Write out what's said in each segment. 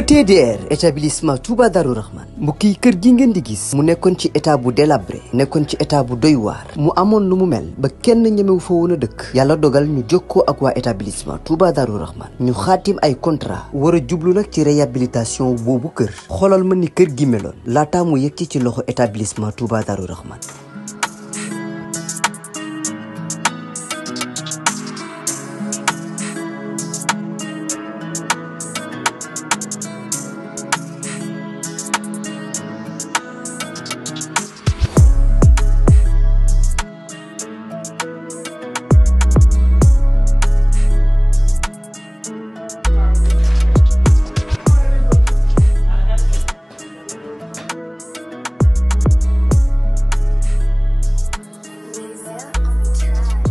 ETDR établissement Touba Darou Rahman mbokk yi kër gi ngeen di gis mu nekkoon ci état bu délabré nekkoon ci état bu doy waar mu amoon lu mu mel ba kenn ñemewu fa woon a dëkk yàlla dogal ñu jokkoo ak waa établissement Touba Darou Rahman ñu xaatim ay contrat war a jublu nag ci réhabilitation boobu kër xoolal ma ni kër gi meloon laataa mu yegg ci loxo établissement Touba Darou Rahman.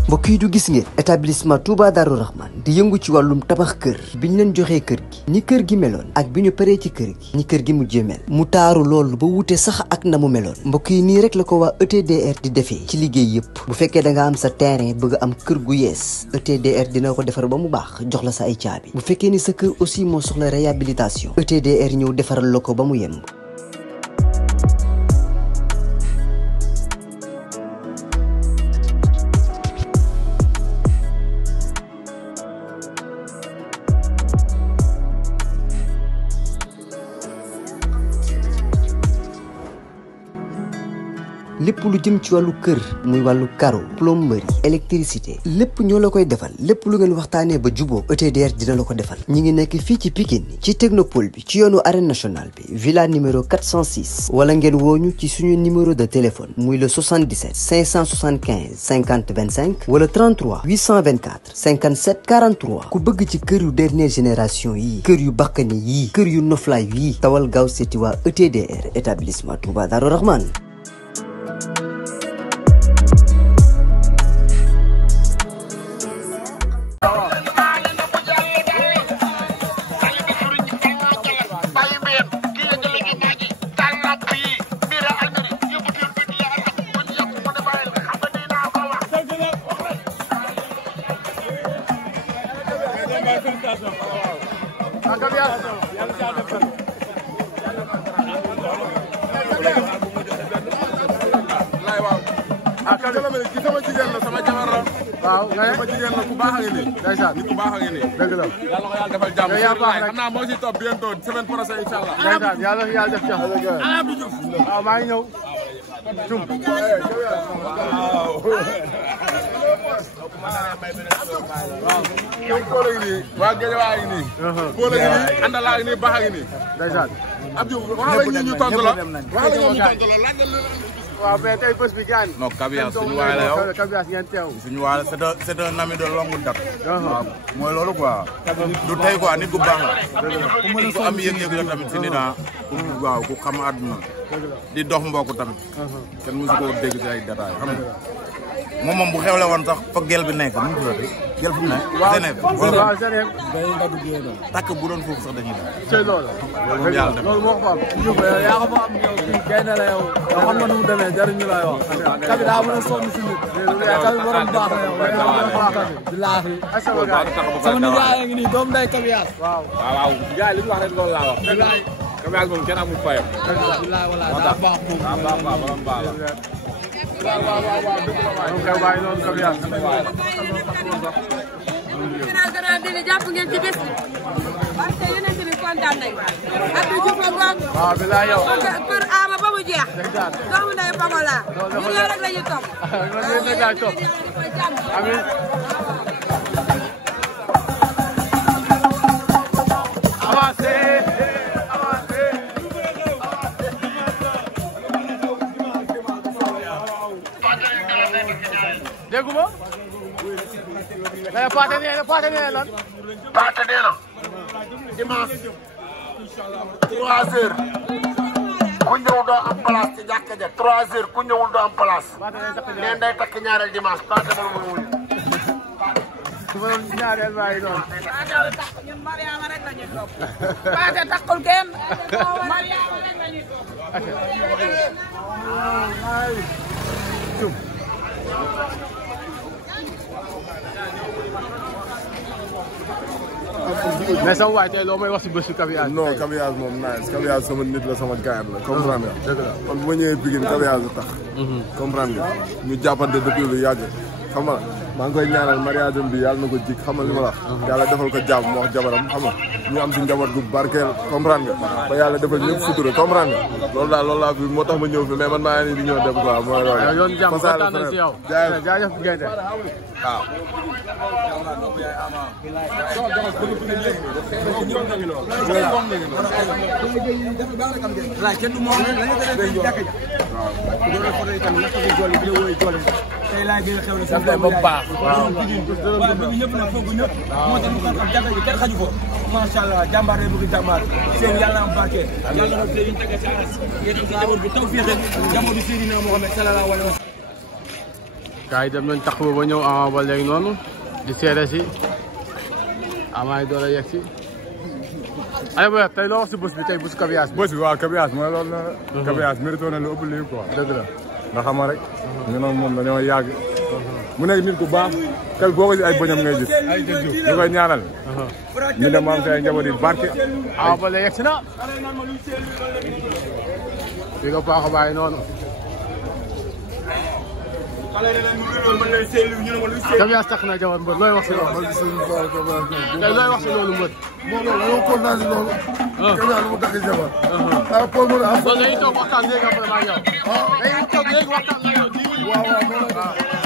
mbokk yi du gis ngeen établissement Touba Darou Rahman di yëngu ci wàllum tabax kër bi ñu leen joxee kër gi ni kër gi meloon ak bi ñu paree ci kër gi ni kër gi mujjee mel mu taaru loolu ba wute sax ak na mu meloon mbokk yi nii rek la ko waa ETDR di defee ci liggéey yëpp bu fekkee da nga am sa terrain bëgg am kër gu yees ETDR dina ko defar ba mu baax jox la sa ay caabi bu fekkee ni sa kër aussi moo soxla réhabilitation ETDR ñëw defaral la ko ba mu yemb. lépp lu jëm ci wàllu kër muy wàllu carreau plomberie électricité lépp ñoo la koy defal lépp lu ngeen waxtaanee ba juboo ETDR dina la ko defal ñi ngi nekk fii ci Pikine ci technopole bi ci yoonu arène nationale bi villa numéro 406 wala ngeen wooñu ci suñu numéro de téléphone muy le 77 575 50 25 wala 33 824 57 43 ku bëgg ci kër yu dernière génération yii kër yu bakkane yii kër yu noflaay yii tawal gaaw seeti waa ETDR établissement Touba Darou Rahman. waaw sama jigéen la ku baax a ngi nii. ndeysaan nit ku baax a ngi nii. dëgg la yàlla ko yàlla defal jàmm. yaa baax rek xam naa moo si topp bientôt semaine prochaine incha allah. ndeysaan yàlla fi yàlla def jàmm. waaw maa ngi ñëw. cum. waaw. waaw. Poole ngi nii. waa Guédiawaye ngi nii. Poole ngi nii Andala ngi nii baax a ngi nii. ndeysaan. Abdou waxal la ñu tontu la. waxal la ñu tontu la laaj la waaw mais tey bés bi gaañ. non Kabias suñu waay la yow Kabias ngeen teew. suñu waay la c'est un ami de longue date. waaw mooy loolu quoi. du tey quoi nit ku baax la. nit ku am yëg-yëg la tamit si nit waaw ku xam àdduna. di dox mbokk tamit. kenn mosu koo dégg si ay détails xam nga. moom bu xewle woon sax fa gel bi nekk nu mu tuddati gel fu mu nekk. waaw waaw Genève. takk bu doon foofu sax dañuy def. c'est loolu. loolu moom yàlla def loolu moo ko fa am. yaa ko fa am yow kii gaynde la yow. yow xam nga nu mu demee jariñu la yow. kabi daa mën a sonn si nit. kabi borom baax na yow. billaahi. sama nijaay ngi nii doomu day Kabias. waaw waaw Ndiaye li mu wax rek loolu laa wax. billaahi Kabias moom kenn amul fayam. billaahi wallaahi daa baax moom. daa baax waaw borom baax la. waaw waaw waaw dëgg la waay. xew bàyyi noonu Kabias. gannaaw dina jàpp ngeen ci bés bi. parce que yeneen bi kontaan nañ. ak lu jub ak ngoog. waaw bilaa yow. kër Ama ba mu jeex. doomu ndey Pagola. ñu ñëw rek la ñu topp. amiin. avancé. dégguma. mais Pathé nee na lan. Pathé nee na. dimanche 3 heures. ku ñëw doo am place ci jàkka ja 3 heures ku ñëwul doo am place. nee day takk ñaareel dimanche Pathé moom mooy wuyu. su ma doon ñaareel maa ngi doon. ñun Mariama rek la ñuy topp. Pathé takkul kenn. Mariama rek la ñuy topp. mais sama waay tey loo may wax si bés si Caviar. non Caviar moom nice Caviar sama nit la sama gars la comprendre nga. dëgg la kon bu ma ñëwee Pikine Caviar la tax. comprendre nga ñu jàppante depuis lu yàgg xam nga maa ngi koy ñaanal mariage bi yàlla na ko jig xam nga li ma la wax. yàlla defal ko jàmm mu wax jabaram xam nga ñu am si njaboot gu barkeel comprendre nga. ba yàlla defal ñëpp sutura comprendre nga. loolu laa fi moo tax ma ñëw fi mais man maa ngi nii di ñëw dem quoi mooy loolu. yoon jàmm kontaan nañ si yow. jaajëf Gaynde waaw. tey laay gën a xew la daf lay ba baax. waaw bëgg ñëpp nag foog ñëpp. moo tax ñu xam jàkka ji kenn xaju ko. macha allah jàmbaar day bëgg jàmbaar seen yàlla am barke. yàlla na tey ñu tege ci aras. yéen a njaboot bi taw féexe njaboot bi Seydina Mohamed sallallahu alayhi wa sallam. gars yi dem nañ taxawu ba ñëw Ama ba léegi noonu di seede si Ama yi door a yegg si. Aliou Boye tey loo wax si bés bi tey bésu Caviar bi. bés bi waaw Caviar mooy loolu la. Caviar mérito na lu ëpp lii quoi. dëgg la. nga xam rek. ñu ne moom dañoo yàgg. mu nekk nit ku baax. tel boo ko si ay bëñam ngay gis. ñu koy ñaanal. ñu dem am si ay njaboot yi barke. Ama ba léegi yegg si na. fii nga baax a bàyyi noonu. Caviar tax na jamono mbër looy wax si loolu. tey looy wax si loolu mbër. non non dañoo kontaan si loolu. Caviar lu mu takk jabar. ah Paul Mawla ah. kon dañuy toog waxtaan léegi après maa yow. dañuy toog léegi waxtaan ak yow. waaw.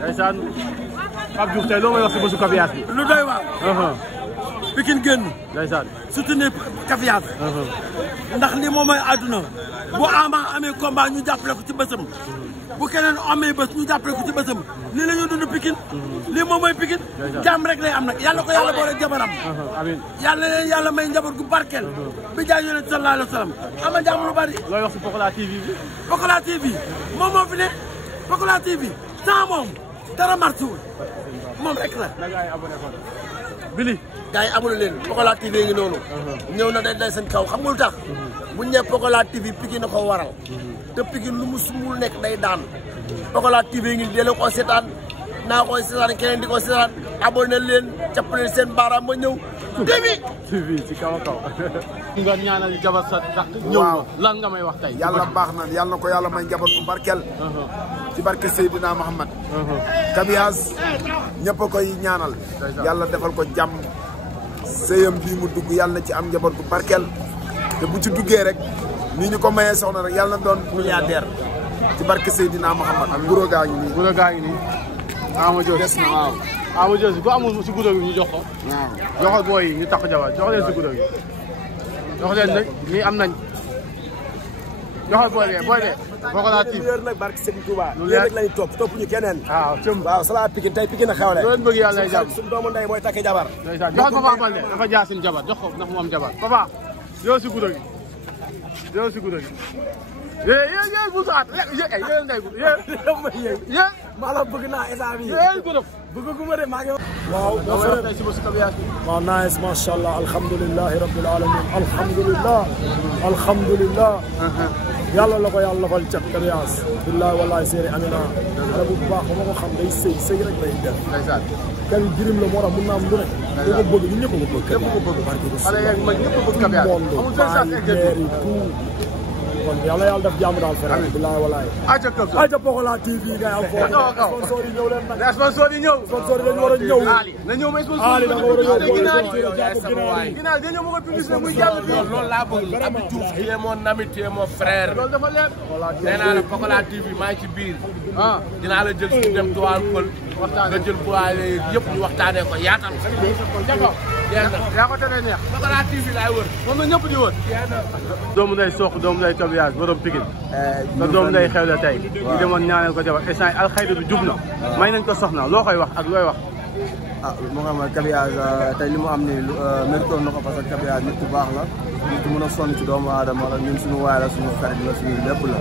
ndeysaan Pape Diouf tey loo may wax si bésu Caviar bi. lu doy waar. Pikine génn. ndeysaan soutenir Caviar. ndax li moom mooy àdduna bu Ama amee combat ñu jàppale ko ci bésam bu keneen amee bés ñu jàppale ko ci bésam lii la ñu dund Pikine lii moom mooy Pikine jàmm rek lay am nag yàlla ko yàlla boole jabaram amiin yàlla leen yàlla may njaboot gu barkeel bi jaay yonent sallallahu alayhi wa sallam ama jàmm lu bari looy wax si Pokola TV bi Pokola TV moom moo fi ne Pokola TV sans moom dara marsiwul moom rek la Billy gars yi amul leen Pokola TV ngi noonu ñëw na day seen kaw xam nga lu tax bu ñu nee Pokola TV Pikine na ko waral te Pikine lu mu sumul nekk day daan Pokola TV ngi delloo ko seetaan naa koy seetaan keneen di ko seetaan abonné leen jàppale seen baaraam ma ñëw TV ci kaw a kaw nga ñaanal jabar sa tax ñëw lan nga may wax tey yàlla baax na yàlla na ko yàlla may njaboot bu barkeel ci barke Seydina Muhammad Kabias ñëpp a koy ñaanal yàlla defal ko jàmm sëyam bii mu dugg yàlla na ci am njaboot bu barkeel te bu ci duggee rek ni ñu ko mayee soxna rek yàlla na doon milliardaire ci barke Seydina Muhammad guro gaa ngi nii guro gaa ngi nii Ama Diop des na waaw Ama Diop ku amul si guro gi ñu jox ko joxal booy yi ñu takk jabar jox leen si guro gi jox leen nag ñii am nañ joxal booy de Pokola TV leer nag barke Serigne Touba lu leer rek lañu topp ñu keneen waaw cëm waaw sala Pikine tey Pikine a xewle loo leen bëgg yàlla lay jàmm suñu doomu ndey mooy takki jabar joxal Papa Balde dafa jaar seen jabar jox ko ndax mu am jabar Papa yow si guro gi yow si guro gi yéen bu saat yéen ndey yéen maa la bëgg naa état bi yéen guro bëgguma de maa ngi waaw tey si bésu Kabias bi waaw nice macha allah alhamdulilahi rabbil alamin alhamdulillah yàlla la ko yàlla lafal cat Kabias billahi wallahi séeri amina xale bu baax ba ma ko xam day sëy rek lay def ndeysaan kari jirim la moo tax mun naa am lu ne da ko bëgg ñu ñëpp ko bëgg ñëpp ko bëgg xale yeeg mag ñëpp bëgg Kabias amul seen sax mairie tout kon yàlla yàlla def jàmm daal fere billahi wallahi aja Pokola TV ngay am foofu sponsor yi ñëw leen nag sponsor yi ñëw sponsor yi dañu war a ñëw na ñëw may sponsor Ali da nga war a ñëw ginnaaw dañu ma ko publicité muy jàll bi loolu laa bëgg Abdou Diouf tu es mon ami tu es mon frère loolu dafa leer nee naa la Pokola TV maa ngi ci biir dinaa la jël su dem Tivaouane Peulh nga jël boile yëpp ñu waxtaanee ko yaatal d'accord yaa ko tere neex Pokola TV laay wër moom la ñëpp di wër doomu nday Sokh doomu nday Kabias borom Pikine sa doomu nday xew la tey ñu demoon ñaanal ko jabar instant alxayri bi jub na may nañ ko soxna loo koy wax ak looy wax moo xam ne Kabias tey li mu am ni méritoon na ko parce que Kabias nit ku baax la nit ku mën a sonn ci doomu aadama la ñun suñu waay la suñu xarit la suñu lépp la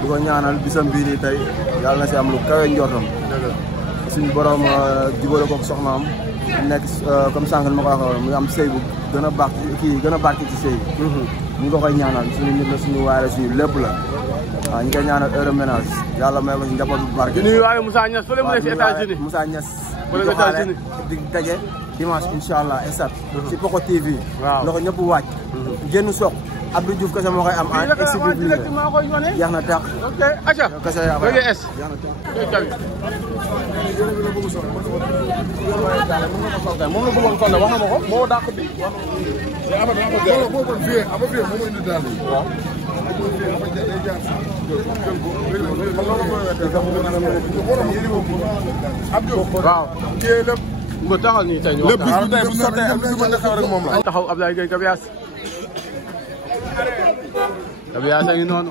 di ko ñaanal bisam bii nii tey yàlla na si am lu kawe njortam suñu borom jubale ko soxnaam nekk comme sànq ma ko waxee mu am sëy bu gën a baax kii gën a barke ci sëy ñu ko koy ñaanal suñu nit la suñu waay la suñu lépp la waaw ñu koy ñaanal heure ménage yàlla may ko si njaboot bu barke di nuyu waaye Moussa Niass fële mu ne si États-Unis Moussa Niass fële mu États-Unis di daje dimanche incha allah estat ci Poko TV la ko ñëpp wàcc génn Sokh Abdou Diouf kese moo koy am en exclusivité jeex na tax ok aca kese yaa koy es moom la bëggoon kon wax na ma ko moo dàq bi waaw kii lépp nga taxal nii tey ñu lépp bu sottee am lu ma xew rek moom la taxaw Ablaye Gueye Kabias Kabias a ngi noonu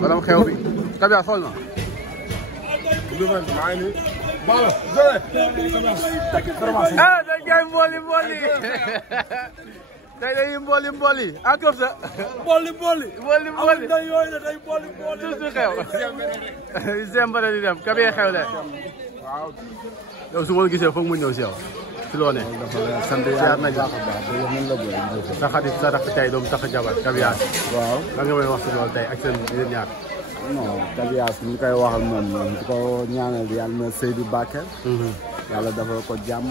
borom xew bi Kabias xool na dañ koy mbooli tey dañuy mbooli en comme ça booli day yooyu la day booli toujours xew sembare di dem Kabias xew le waaw yow su ma la gisee foog mu ñëw si yow si loo ne sant yàlla sa xarit sa rakk tey doom tax a jabar Kabias waaw lan nga may wax si loolu tey ak seen yéen ñaar non Kabias ñu koy waxal moom di ko ñaanal yàlla na sëy bi bàkke yàlla dafa ko jàmm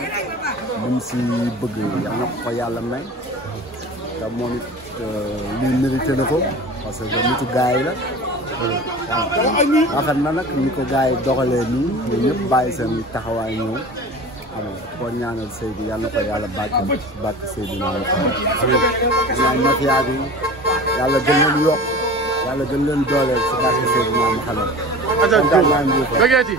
li mu si bëgg yàlla na ko yàlla may te moom it lii mérité na ko parce que nitu gaay yi la waaw waxat na nag ni ko gaay yi doxalee nii ñun ñëpp bàyyi seen taxawaay ñëw xam nga ko ñaanal sëy bi yàlla na ko yàlla bàkke sëy bi naa ñaan mafia bi yàlla gën leen yokk yàlla gën leen dooleel si bàkke sëy bi naa ma xamal aca bëggeeti